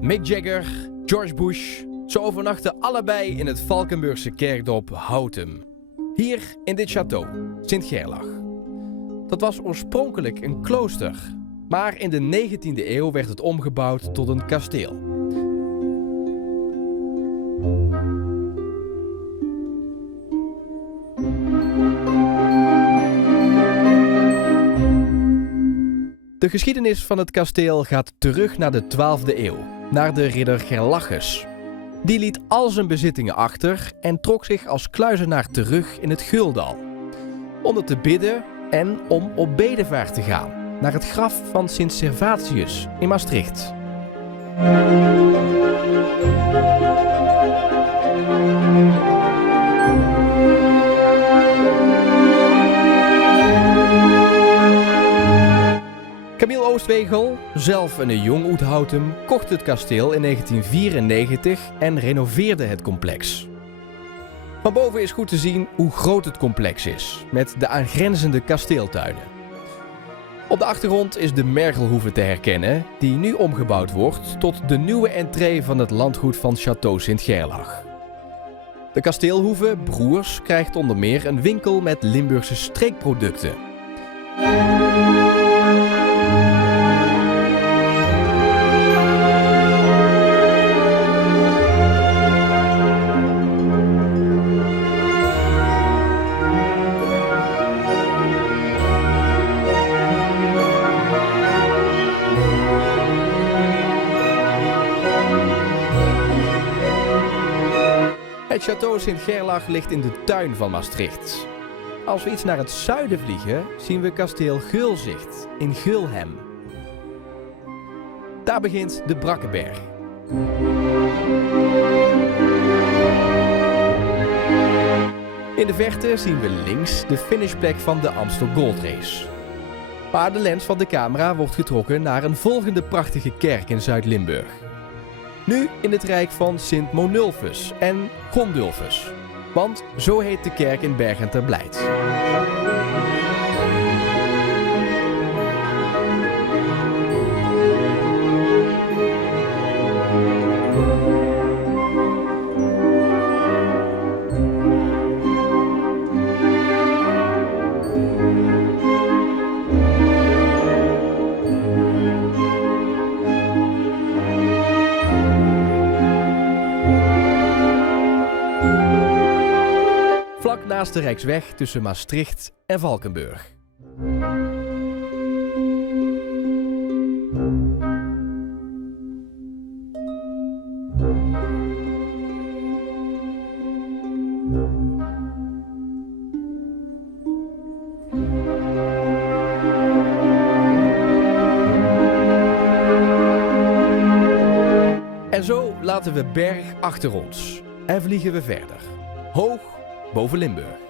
Mick Jagger, George Bush, ze overnachten allebei in het Valkenburgse kerkdorp Houtum. Hier in dit château, Sint-Gerlach. Dat was oorspronkelijk een klooster, maar in de 19e eeuw werd het omgebouwd tot een kasteel. De geschiedenis van het kasteel gaat terug naar de 12e eeuw, naar de ridder Gerlachus. Die liet al zijn bezittingen achter en trok zich als kluizenaar terug in het Guldal. Om te bidden en om op bedevaart te gaan naar het graf van Sint Servatius in Maastricht. Camille Oostwegel, zelf een jong uit Houtum, kocht het kasteel in 1994 en renoveerde het complex. Van boven is goed te zien hoe groot het complex is, met de aangrenzende kasteeltuinen. Op de achtergrond is de Mergelhoeve te herkennen, die nu omgebouwd wordt tot de nieuwe entree van het landgoed van Château Sint-Gerlach. De kasteelhoeve Broers krijgt onder meer een winkel met Limburgse streekproducten. Het Château Sint-Gerlach ligt in de tuin van Maastricht. Als we iets naar het zuiden vliegen, zien we kasteel Geulzicht in Geulhem. Daar begint de Brakkenberg. In de verte zien we links de finishplek van de Amstel Gold Race. Maar de lens van de camera wordt getrokken naar een volgende prachtige kerk in Zuid-Limburg. Nu in het rijk van Sint Monulfus en Gondulfus, want zo heet de kerk in Bergen ter Blijt. Vlak naast de Rijksweg tussen Maastricht en Valkenburg. En zo laten we berg achter ons en vliegen we verder, hoog boven Limburg.